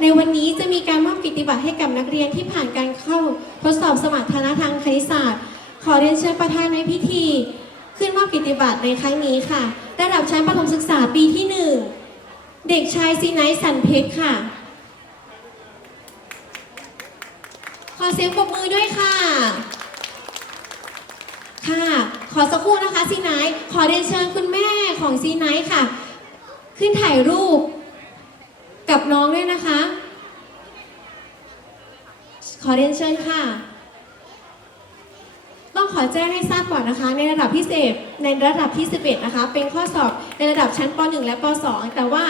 ในวันนี้จะมีการมอบกิตติบัตรให้กับนักเรียนที่ผ่านการเข้าทดสอบสมรรถนะทางคณิตศาสตร์ ขอเรียนเชิญประธานในพิธี ขึ้นมอบกิตติบัตรในครั้งนี้ค่ะ ระดับชั้นประถมศึกษาปีที่หนึ่งเด็กชายซีไนสันเพชรค่ะ ขอเสียงปรบมือด้วยค่ะ ค่ะ ขอสักครู่นะคะซีไนขอเรียนเชิญคุณแม่ของซีไนค่ะ ขึ้นถ่ายรูป กับน้องด้วยนะคะ ขอเรียนเชิญค่ะ ต้องขอแจ้งให้ทราบก่อนนะคะ ในระดับพิเศษในระดับที่ 11 นะคะ เป็นข้อสอบในระดับชั้นป .1 และป .2 แต่ว่า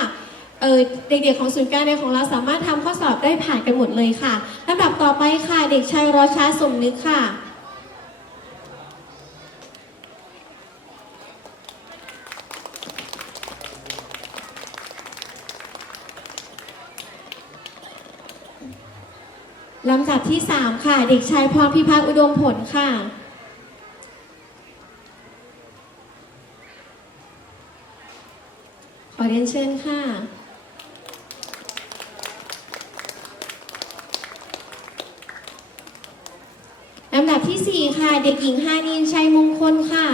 เเด็กๆของศูนย์การเรียนของเราสามารถทำข้อสอบได้ผ่านกันหมดเลยค่ะลำดับต่อไปค่ะ เด็กชายรอช้าสมนึกค่ะ ลำดับที่ 3 ค่ะ เด็กชายพรพิพัฒน์อุดมผลค่ะขอเรียนเชิญค่ะ ลำดับที่ 4 ค่ะ เด็กหญิงฮานินชัยมงคลค่ะ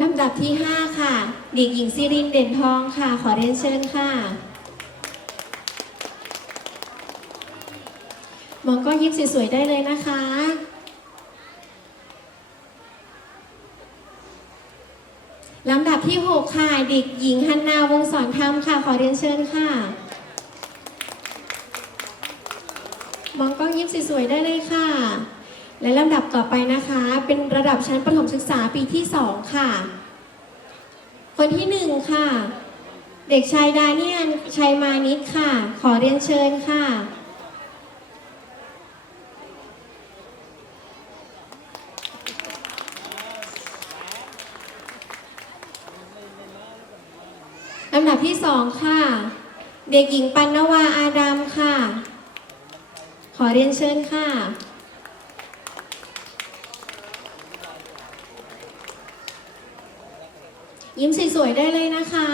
ลำดับที่ 5 ค่ะ เด็กหญิงซิรินเด่นทองค่ะ ขอเรียนเชิญค่ะ มองก็ยิ้มสวยๆได้เลยนะคะ ลำดับที่ 6 ค่ะ เด็กหญิงฮันนาวงศรธรรมค่ะ ขอเรียนเชิญค่ะ มองกล้องยิ้มสวยๆได้เลยค่ะ และลำดับต่อไปนะคะ เป็นระดับชั้นประถมศึกษาปีที่ 2 ค่ะ คนที่ 1 ค่ะ เด็กชายดาเนียนชัยมานิดค่ะ ขอเรียนเชิญค่ะ ลำดับที่ 2 ค่ะ เด็กหญิงปันนวาอาดามค่ะ ขอเรียนเชิญค่ะ ยิ้มสวยๆได้เลยนะคะ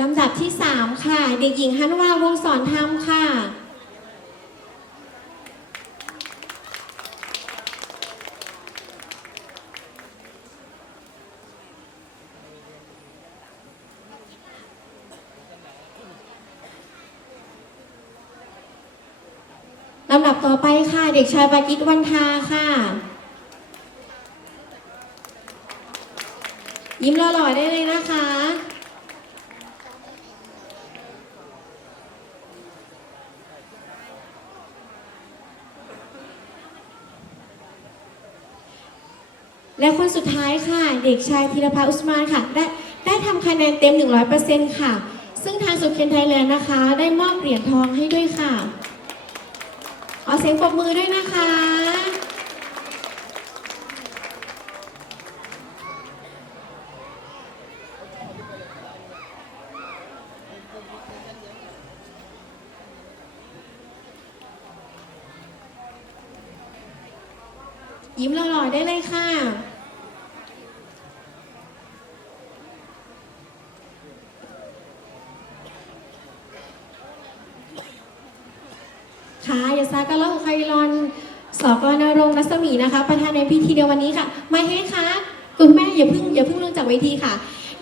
ลำดับที่ 3 ค่ะ เด็กหญิงฮันวาวงสอนธรรมค่ะ ลำดับต่อไปค่ะ เด็กชายปากิตวันทาค่ะ ยิ้มหล่อๆได้เลยนะคะ และคนสุดท้ายค่ะ เด็กชายธีรพัฒน์อุสมานค่ะ ได้ได้ทำคะแนนเต็ม 100%ค่ะ ซึ่งทางสุขเคนไทยแลนด์นะคะ ได้มอบเหรียญทองให้ด้วยค่ะ ขอเสียงปรบมือด้วยนะคะ ยิ้มหล่อๆได้เลยค่ะ ค่ะยาซากะลองไคลอนสกนรงรัศมีนะคะ ประธานในพิธีเดียววันนี้ค่ะ มาให้คะคุณแม่อย่าเพิ่งอย่าเพิ่งลงจากเวทีค่ะ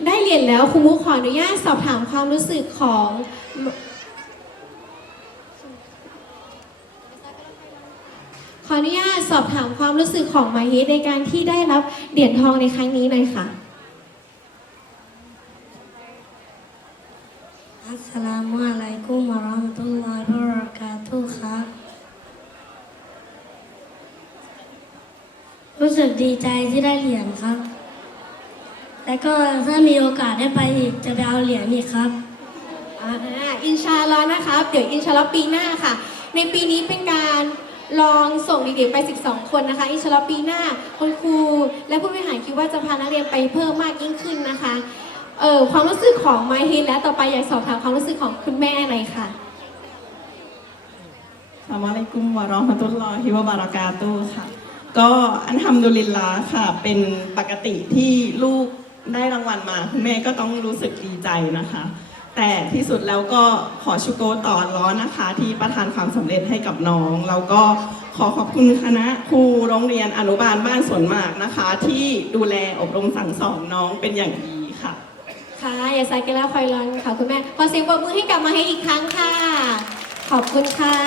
ได้เหรียญแล้วครูมุกขออนุญาตสอบถามความรู้สึกของขออนุญาตสอบถามความรู้สึกของมาเฮในการที่ได้รับเหรียญทองในครั้งนี้หน่อยค่ะ อัสสลามุอะลัยกุมวะเราะมะตุลลอฮิวะบะเราะกาตุฮ์ครับ รู้ สึกดีใจที่ได้เหรียญครับ แล้วก็ถ้ามีโอกาสได้ไปอีกจะไปเอาเหรียญอีกครับอ่าอินชาอัลลอฮ์นะคะเดี๋ยวอินชาอัลลอฮ์ปีหน้าค่ะ ในปีนี้เป็นการลองส่งเด็กๆไป 12 คนนะคะ อินชาอัลลอฮ์ปีหน้าคุณครู และผู้บริหารคิดว่าจะพานักเรียนไปเพิ่มมากยิ่งขึ้นนะคะเออความรู้สึกของไมฮินและต่อไปอยากสอบถามความรู้สึกของคุณแม่หน่อยค่ะสลามอะลัยกุมวะเรอมะตุลลอฮิวะบารากาตุฮ์ค่ะ ก็อันทำดุลิลลาค่ะ เป็นปกติที่ลูกได้รางวัลมาคุณแม่ก็ต้องรู้สึกดีใจนะคะ แต่ที่สุดแล้วก็ขอชุโกต่อล้อนะคะ ที่ประทานความสำเร็จให้กับน้องแล้วก็ขอขอบคุณคณะครูโรงเรียนอนุบาลบ้านสวนหมากนะคะ ที่ดูแลอบรมสั่งสอนน้องเป็นอย่างดีค่ะ ค่ะอย่าใส่กันแล้วคอยร้อนค่ะคุณแม่ขอเสียงปรบมือให้กลับมาให้อีกครั้งค่ะ ขอบคุณค่ะ